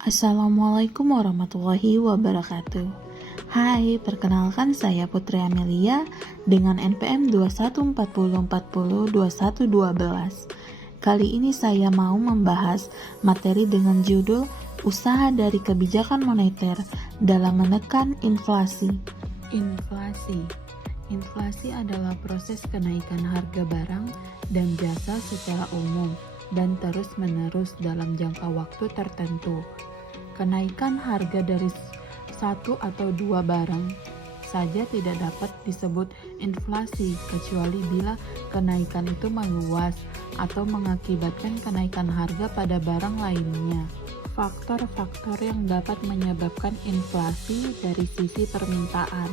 Assalamualaikum warahmatullahi wabarakatuh. Hai, perkenalkan saya Putri Amelia dengan NPM 2140402112. Kali ini saya mau membahas materi dengan judul Usaha dari Kebijakan Moneter dalam Menekan Inflasi. Inflasi adalah proses kenaikan harga barang dan jasa secara umum dan terus-menerus dalam jangka waktu tertentu. Kenaikan harga dari satu atau dua barang saja tidak dapat disebut inflasi kecuali bila kenaikan itu meluas atau mengakibatkan kenaikan harga pada barang lainnya. Faktor-faktor yang dapat menyebabkan inflasi dari sisi permintaan.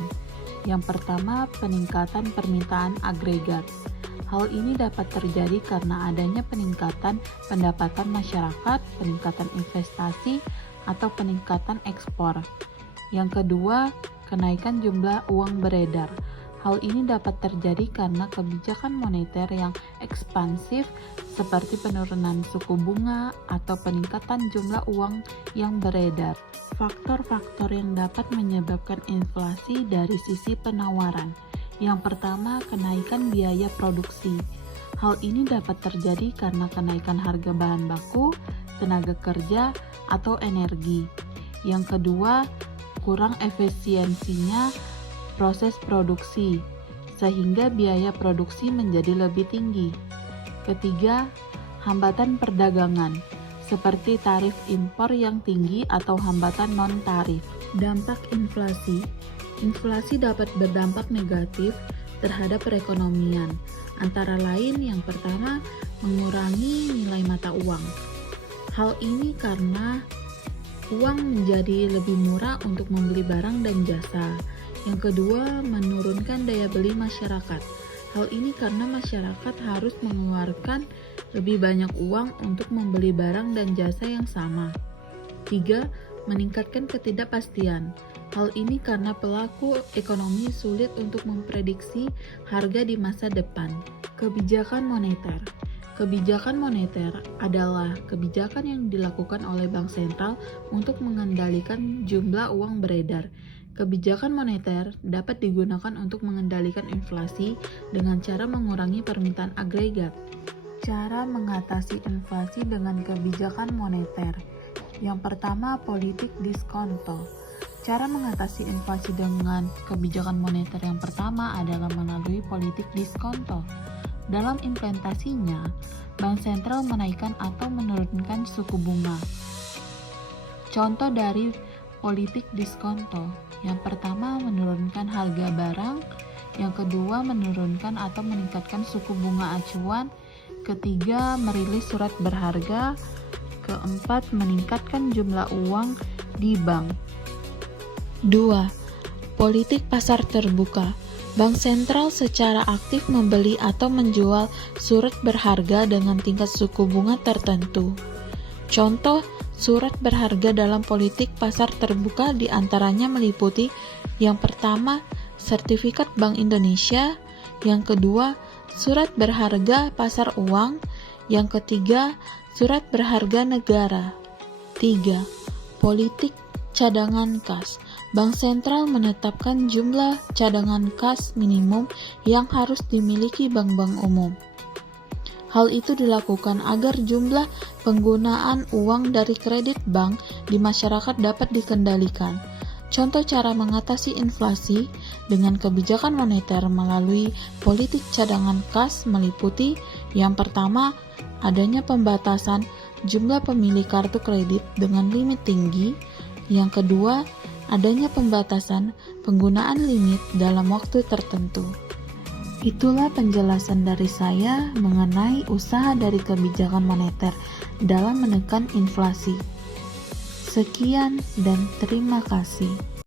Yang pertama, peningkatan permintaan agregat. Hal ini dapat terjadi karena adanya peningkatan pendapatan masyarakat, peningkatan investasi, atau peningkatan ekspor. Yang kedua, kenaikan jumlah uang beredar. Hal ini dapat terjadi karena kebijakan moneter yang ekspansif seperti penurunan suku bunga atau peningkatan jumlah uang yang beredar. Faktor-faktor yang dapat menyebabkan inflasi dari sisi penawaran. Yang pertama, kenaikan biaya produksi. Hal ini dapat terjadi karena kenaikan harga bahan baku, tenaga kerja, atau energi. Yang kedua, kurang efisiensinya proses produksi, sehingga biaya produksi menjadi lebih tinggi. Ketiga, hambatan perdagangan, seperti tarif impor yang tinggi atau hambatan non-tarif. Dampak inflasi. Inflasi dapat berdampak negatif terhadap perekonomian, antara lain yang pertama, mengurangi nilai mata uang. Hal ini karena uang menjadi lebih murah untuk membeli barang dan jasa. Yang kedua, menurunkan daya beli masyarakat. Hal ini karena masyarakat harus mengeluarkan lebih banyak uang untuk membeli barang dan jasa yang sama. Tiga, meningkatkan ketidakpastian. Hal ini karena pelaku ekonomi sulit untuk memprediksi harga di masa depan. Kebijakan moneter. Kebijakan moneter adalah kebijakan yang dilakukan oleh bank sentral untuk mengendalikan jumlah uang beredar. Kebijakan moneter dapat digunakan untuk mengendalikan inflasi dengan cara mengurangi permintaan agregat. Cara mengatasi inflasi dengan kebijakan moneter. Yang pertama, politik diskonto. Cara mengatasi inflasi dengan kebijakan moneter yang pertama adalah melalui politik diskonto. Dalam implementasinya, bank sentral menaikkan atau menurunkan suku bunga. Contoh dari politik diskonto, yang pertama menurunkan harga barang, yang kedua menurunkan atau meningkatkan suku bunga acuan, ketiga merilis surat berharga, keempat meningkatkan jumlah uang di bank. 2. Politik pasar terbuka. Bank sentral secara aktif membeli atau menjual surat berharga dengan tingkat suku bunga tertentu. Contoh surat berharga dalam politik pasar terbuka diantaranya meliputi yang pertama, sertifikat Bank Indonesia, yang kedua, surat berharga pasar uang, yang ketiga, surat berharga negara. 3. Politik cadangan kas. Bank sentral menetapkan jumlah cadangan kas minimum yang harus dimiliki bank-bank umum. Hal itu dilakukan agar jumlah penggunaan uang dari kredit bank di masyarakat dapat dikendalikan. Contoh cara mengatasi inflasi dengan kebijakan moneter melalui politik cadangan kas meliputi yang pertama, adanya pembatasan jumlah pemilih kartu kredit dengan limit tinggi. Yang kedua, adanya pembatasan penggunaan limit dalam waktu tertentu. Itulah penjelasan dari saya mengenai usaha dari kebijakan moneter dalam menekan inflasi. Sekian dan terima kasih.